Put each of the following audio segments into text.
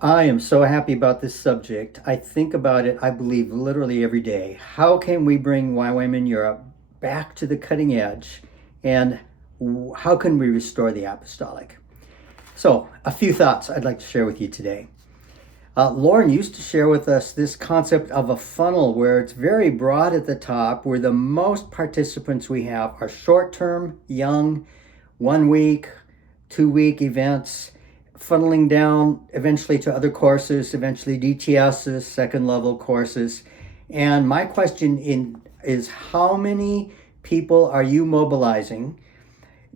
I am so happy about this subject. I think about it, I believe, literally every day. How can we bring YWAM in Europe back to the cutting edge? And how can we restore the apostolic? So, a few thoughts I'd like to share with you today. Lauren used to share with us this concept of a funnel where it's very broad at the top, where the most participants we have are short term, young, 1 week, 2 week events, funneling down eventually to other courses, eventually DTSs, second level courses. And my is how many people are you mobilizing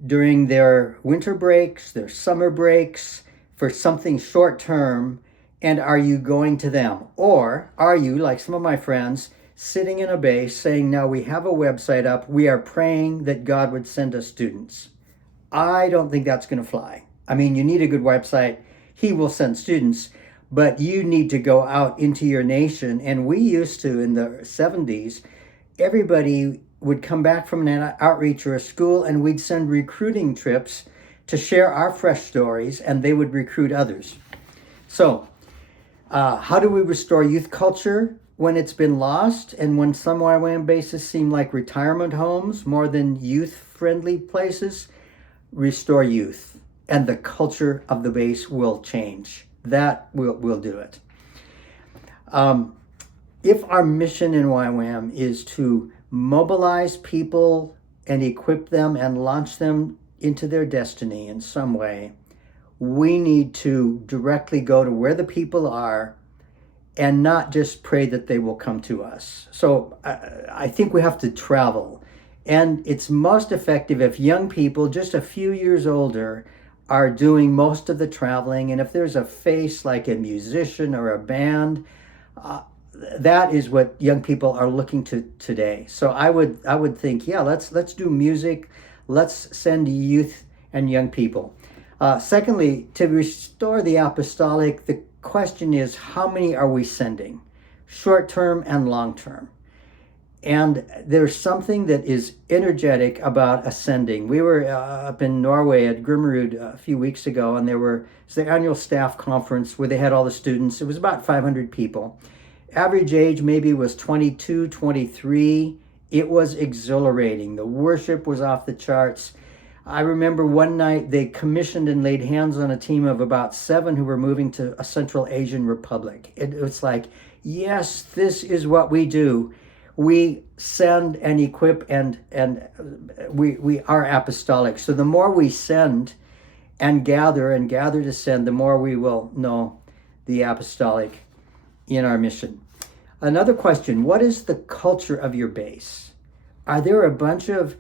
during their winter breaks, their summer breaks, for something short term, and are you going to them? Or are you, like some of my friends, sitting in a base saying, now we have a website up, we are praying that God would send us students? I don't think that's going to fly. I mean, you need a good website. He will send students, but you need to go out into your nation. And we used to, in the 70s, everybody would come back from an outreach or a school, and we'd send recruiting trips to share our fresh stories, and they would recruit others. So, how do we restore youth culture when it's been lost and when some YWAM bases seem like retirement homes more than youth-friendly places? Restore youth, and the culture of the base will change. That will do it. If our mission in YWAM is to mobilize people and equip them and launch them into their destiny in some way, we need to directly go to where the people are and not just pray that they will come to us. So I think we have to travel. And it's most effective if young people, just a few years older, are doing most of the traveling. And if there's a face like a musician or a band, that is what young people are looking to today. So I would think, yeah, let's do music, let's send youth and young people. Secondly, to restore the apostolic, the question is, how many are we sending, short term and long term? And there's something that is energetic about ascending. We were up in Norway at Grimmerud a few weeks ago, and it's the annual staff conference where they had all the students. It was about 500 people. Average age maybe was 22, 23. It was exhilarating. The worship was off the charts. I remember one night they commissioned and laid hands on a team of about 7 who were moving to a Central Asian republic. It was like, yes, this is what we do. We send and equip, and we are apostolic. So the more we send and gather to send, the more we will know the apostolic in our mission. Another question, what is the culture of your base? Are there a bunch of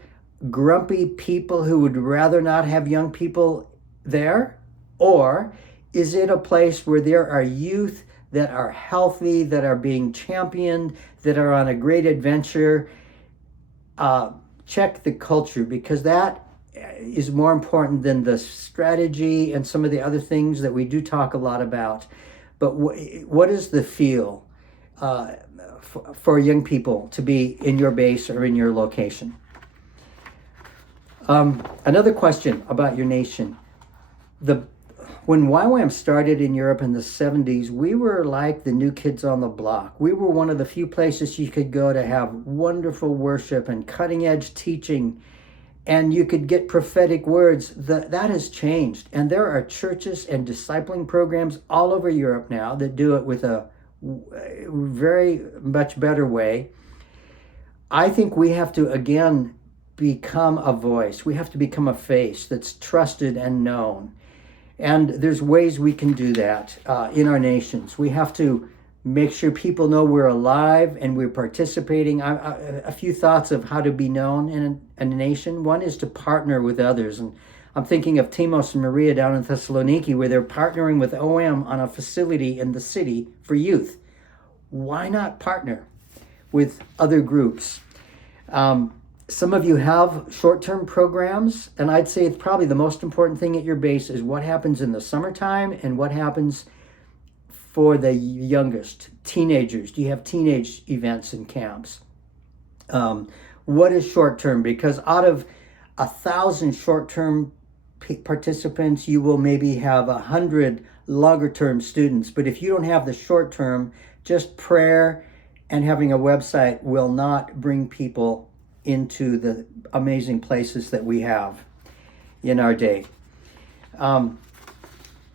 grumpy people who would rather not have young people there? Or is it a place where there are youth that are healthy, that are being championed, that are on a great adventure? Check the culture, because that is more important than the strategy and some of the other things that we do talk a lot about. But what is the feel for young people to be in your base or in your location? Another question about your nation. When YWAM started in Europe in the 70s, we were like the new kids on the block. We were one of the few places you could go to have wonderful worship and cutting edge teaching, and you could get prophetic words. That has changed. And there are churches and discipling programs all over Europe now that do it with a very much better way. I think we have to, again, become a voice. We have to become a face that's trusted and known. And there's ways we can do that in our nations. We have to make sure people know we're alive and we're participating. A few thoughts of how to be known in a nation. One is to partner with others. And I'm thinking of Timos and Maria down in Thessaloniki, where they're partnering with OM on a facility in the city for youth. Why not partner with other groups? Some of you have short-term programs, and I'd say it's probably the most important thing at your base is what happens in the summertime and what happens for the youngest, teenagers. Do you have teenage events and camps? What is short-term? Because out of 1,000 short-term participants, you will maybe have 100 longer term students. But if you don't have the short term, just prayer and having a website will not bring people into the amazing places that we have in our day.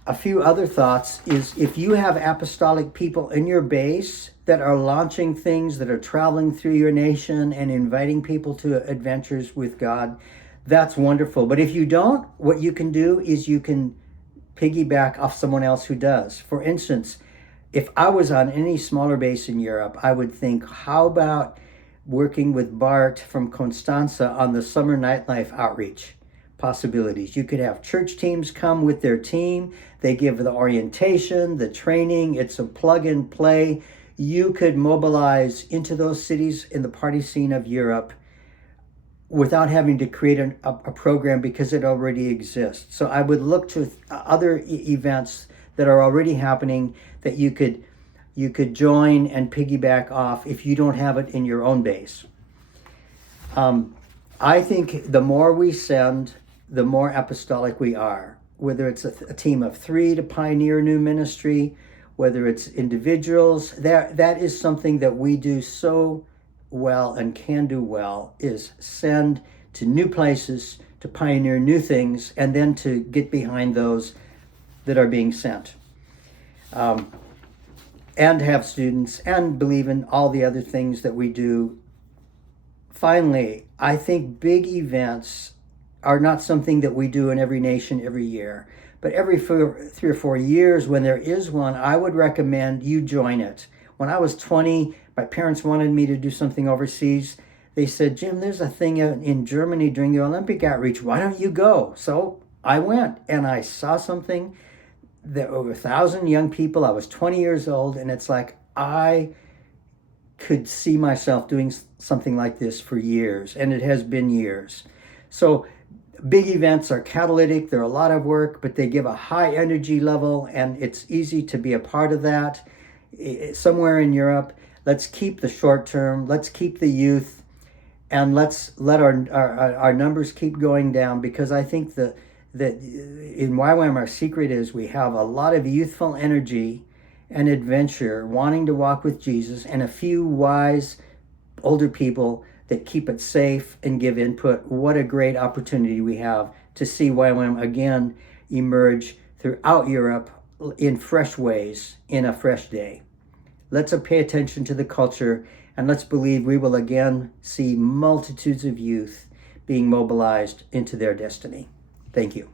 A few other thoughts is, if you have apostolic people in your base that are launching things, that are traveling through your nation and inviting people to adventures with God, that's wonderful. But if you don't, what you can do is you can piggyback off someone else who does. For instance, if I was on any smaller base in Europe, I would think, how about working with Bart from Constanza on the summer nightlife outreach possibilities? You could have church teams come with their team. They give the orientation, the training. It's a plug and play. You could mobilize into those cities in the party scene of Europe without having to create a program, because it already exists. So I would look to other events that are already happening that you could join and piggyback off if you don't have it in your own base. I think the more we send, the more apostolic we are. Whether it's a team of 3 to pioneer new ministry, whether it's individuals, that is something that we do so well and can do well, is send to new places, to pioneer new things, and then to get behind those that are being sent. And have students, and believe in all the other things that we do. Finally, I think big events are not something that we do in every nation every year. But every 3 or 4 years, when there is one, I would recommend you join it. When I was 20, my parents wanted me to do something overseas. They said, Jim, there's a thing in Germany during the Olympic outreach. Why don't you go? So I went, and I saw something. There were 1,000 young people. I was 20 years old, and it's like I could see myself doing something like this for years, and it has been years. So big events are catalytic. They're a lot of work, but they give a high energy level, and it's easy to be a part of that. Somewhere in Europe, let's keep the short term, let's keep the youth, and let's let our numbers keep going down, because I think that in YWAM our secret is we have a lot of youthful energy and adventure, wanting to walk with Jesus, and a few wise older people that keep it safe and give input. What a great opportunity we have to see YWAM again emerge throughout Europe in fresh ways, in a fresh day. Let's pay attention to the culture, and let's believe we will again see multitudes of youth being mobilized into their destiny. Thank you.